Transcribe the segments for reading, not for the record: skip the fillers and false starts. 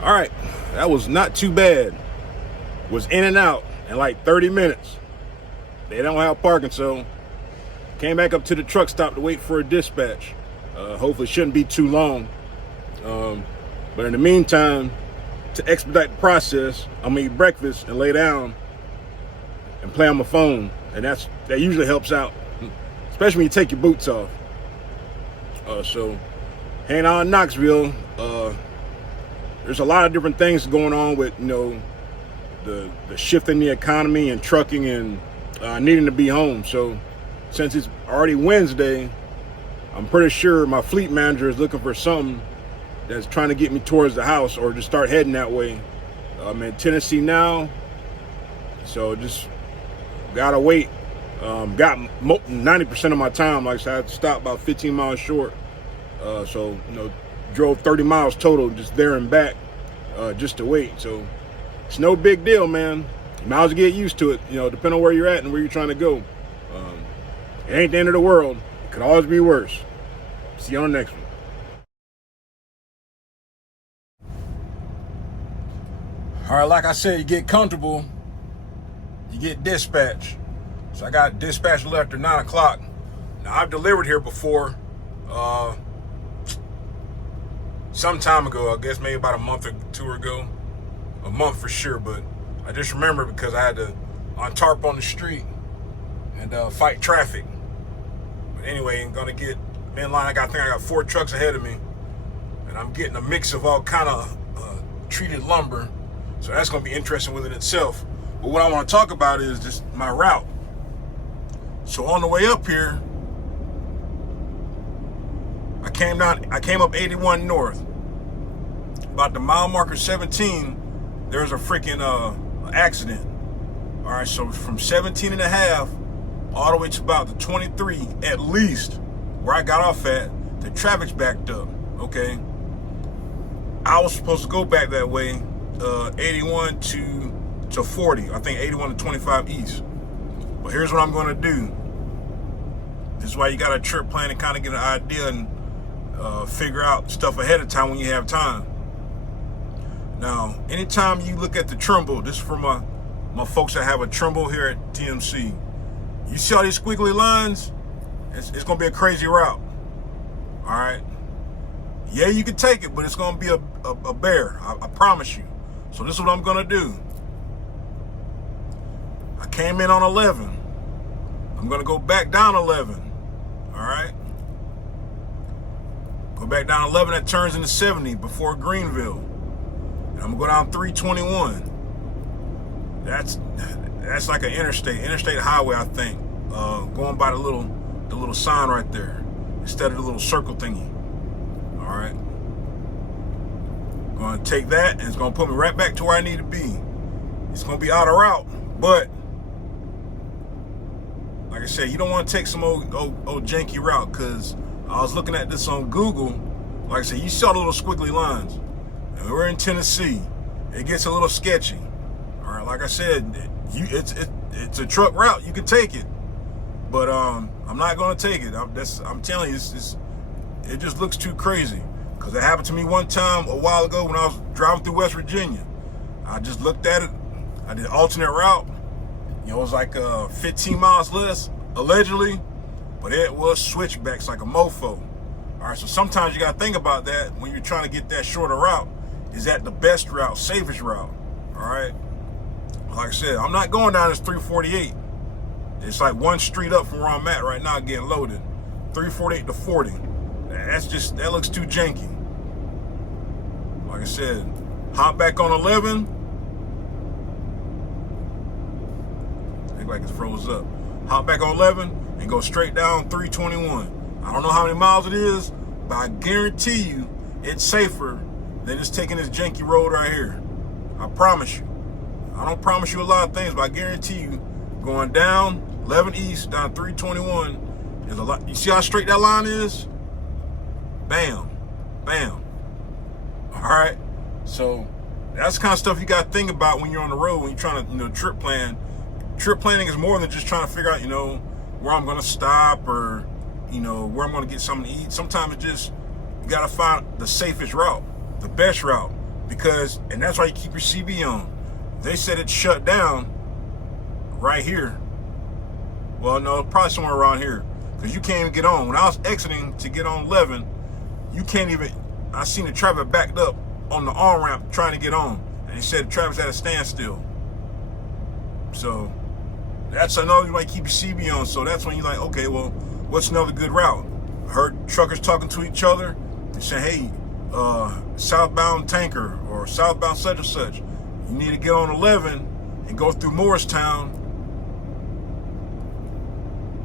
All right, that was not too bad. Was in and out in like 30 minutes. They don't have parking, so came back up to the truck stop to wait for a dispatch. Hopefully it shouldn't be too long. But in the meantime, to expedite the process, I'm gonna eat breakfast and lay down and play on my phone. And that usually helps out, especially when you take your boots off. So hanging out in Knoxville, there's a lot of different things going on with, the shift in the economy and trucking and needing to be home. So since it's already Wednesday, I'm pretty sure my fleet manager is looking for something that's trying to get me towards the house or just start heading that way. I'm in Tennessee now, so just gotta wait. Got 90% of my time. Like I said, I had to stop about 15 miles short. So drove 30 miles total just there and back just to wait. So it's no big deal, man. You might as well get used to it, depending on where you're at and where you're trying to go. It ain't the end of the world. It could always be worse. See you on the next one. All right, like I said, you get comfortable, you get dispatch. So I got dispatch left at 9 o'clock. Now, I've delivered here before, some time ago, I guess maybe about a month or two ago. A month for sure, but I just remember because I had to untarp on the street and fight traffic. But anyway, I'm gonna get in line. I think I got 4 trucks ahead of me, and I'm getting a mix of all kind of treated lumber. So that's gonna be interesting within itself. But what I want to talk about is just my route. So on the way up here, I came up 81 north. About the mile marker 17, there's a freaking accident. All right, so from 17 and a half all the way to about the 23 at least, where I got off at, the traffic's backed up. Okay, I was supposed to go back that way, 81 to 40. I think 81 to 25 east. But here's what I'm going to do. This is why you got a trip plan to kind of get an idea and figure out stuff ahead of time when you have time. Now, anytime you look at the Trimble, this is for my folks that have a Trimble here at TMC. You see all these squiggly lines? It's going to be a crazy route. All right? Yeah, you can take it, but it's going to be a bear. I promise you. So this is what I'm going to do. I came in on 11. I'm going to go back down 11. All right? Go back down 11, that turns into 70 before Greenville. And I'm going to go down 321. That's like an interstate highway, I think. Going by the little sign right there instead of the little circle thingy. All right. Going to take that and it's going to put me right back to where I need to be. It's going to be out of route, but like I said, you don't want to take some old janky route, because I was looking at this on Google. Like I said, you saw the little squiggly lines. And we're in Tennessee. It gets a little sketchy. All right, like I said, it's a truck route. You can take it, but I'm not going to take it. I'm telling you, it just looks too crazy. Because it happened to me one time a while ago when I was driving through West Virginia. I just looked at it. I did alternate route. It was like 15 miles less, allegedly, but it was switchbacks like a mofo. All right, so sometimes you got to think about that when you're trying to get that shorter route. Is that the best route, safest route? All right. Like I said, I'm not going down this 348. It's like one street up from where I'm at right now getting loaded. 348 to 40. That looks too janky. Like I said, hop back on 11. Look like it's froze up. Hop back on 11 and go straight down 321. I don't know how many miles it is, but I guarantee you it's safer than just taking this janky road right here. I promise you. I don't promise you a lot of things, but I guarantee you going down 11 East, down 321 is a lot. You see how straight that line is? Bam. Bam. All right. So that's the kind of stuff you got to think about when you're on the road, when you're trying to, trip plan. Trip planning is more than just trying to figure out, where I'm going to stop or, where I'm going to get something to eat. Sometimes it's just, you got to find the safest route, the best route, and that's why you keep your CB on. They said it's shut down right here. Well, no, probably somewhere around here, because you can't even get on. When I was exiting to get on 11, you can't even, I seen the traffic backed up on the on-ramp trying to get on. And they said the traffic's at a standstill. So I know you might keep your CB on. So that's when you're like, okay, well, what's another good route? I heard truckers talking to each other and saying, hey, southbound tanker or southbound such and such, you need to get on 11 and go through Morristown.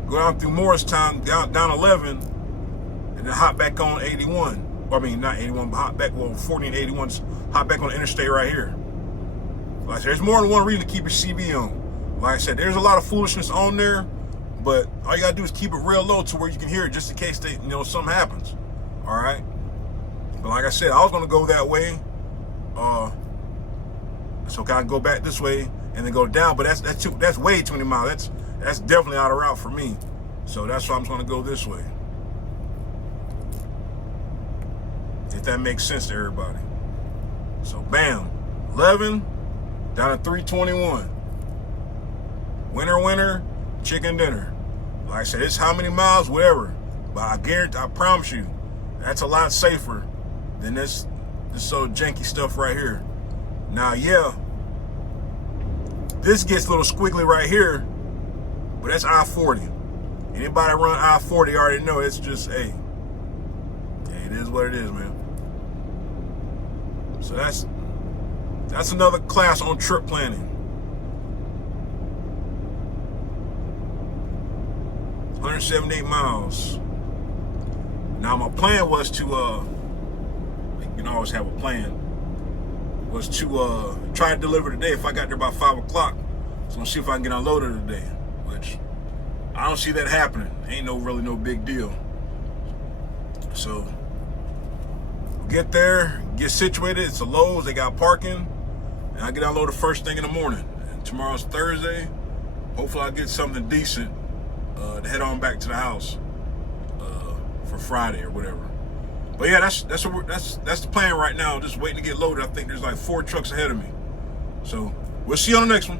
Go down through Morristown, down 11, and then hop back on 81. I mean, not 81, but hop back, 40 and 81, hop back on the interstate right here. Like I said, there's more than one reason to keep your CB on. Like I said, there's a lot of foolishness on there, but all you gotta do is keep it real low to where you can hear it just in case something happens. All right? But like I said, I was gonna go that way. So I can go back this way and then go down, but that's way too many miles. That's definitely out of route for me. So that's why I'm gonna go this way. If that makes sense to everybody. So bam, 11 down to 321. Winner, chicken dinner. Like I said, it's how many miles, whatever. But I promise you, that's a lot safer than this so janky stuff right here. Now, yeah, this gets a little squiggly right here, but that's I-40. Anybody run I-40 already know it's just, hey, it is what it is, man. So that's another class on trip planning. 178 miles. Now my plan was to, you can always have a plan, was to try to deliver today if I got there by 5 o'clock. So I'm gonna see if I can get unloaded today, which I don't see that happening. Ain't really no big deal. So get there, get situated. It's a Lowe's, they got parking, and I get unloaded first thing in the morning. And tomorrow's Thursday. Hopefully I get something decent to head on back to the house for Friday or whatever. But yeah, that's the plan right now. Just waiting to get loaded. I think there's like 4 trucks ahead of me. So we'll see you on the next one.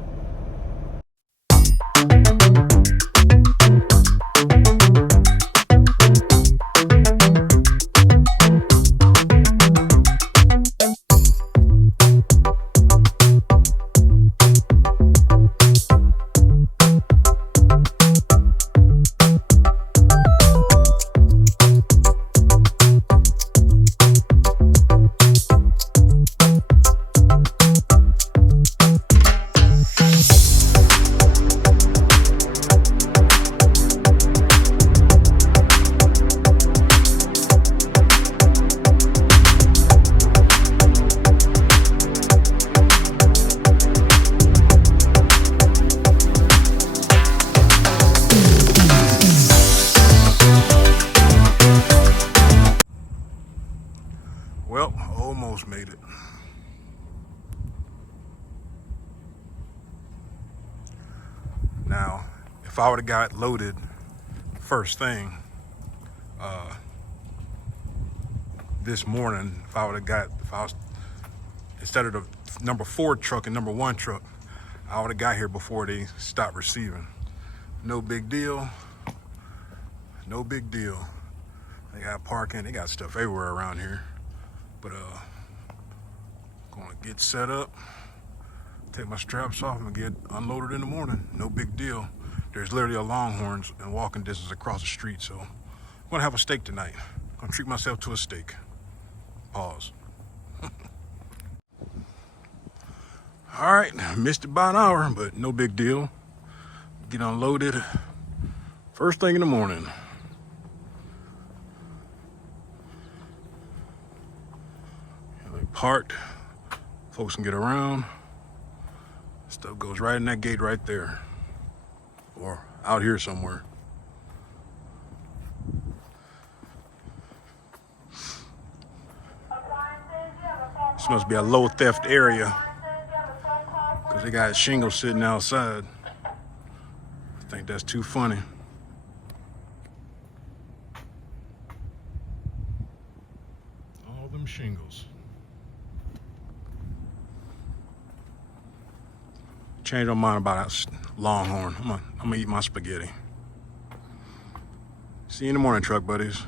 Well, almost made it. Now, if I would have got loaded first thing this morning, if I was instead of the number 4 truck and number 1 truck, I would have got here before they stopped receiving. No big deal. No big deal. They got parking. They got stuff everywhere around here. But gonna get set up, take my straps off, and get unloaded in the morning. No big deal. There's literally a Longhorns and walking distance across the street, so I'm gonna have a steak tonight. Gonna treat myself to a steak. Pause. All right, missed it by an hour, but no big deal. Get unloaded first thing in the morning. They parked, folks can get around. Stuff goes right in that gate right there, or out here somewhere. This must be a low theft area because they got shingles sitting outside. I think that's too funny. All them shingles. Changed my mind about that Longhorn. I'm gonna eat my spaghetti. See you in the morning, truck buddies.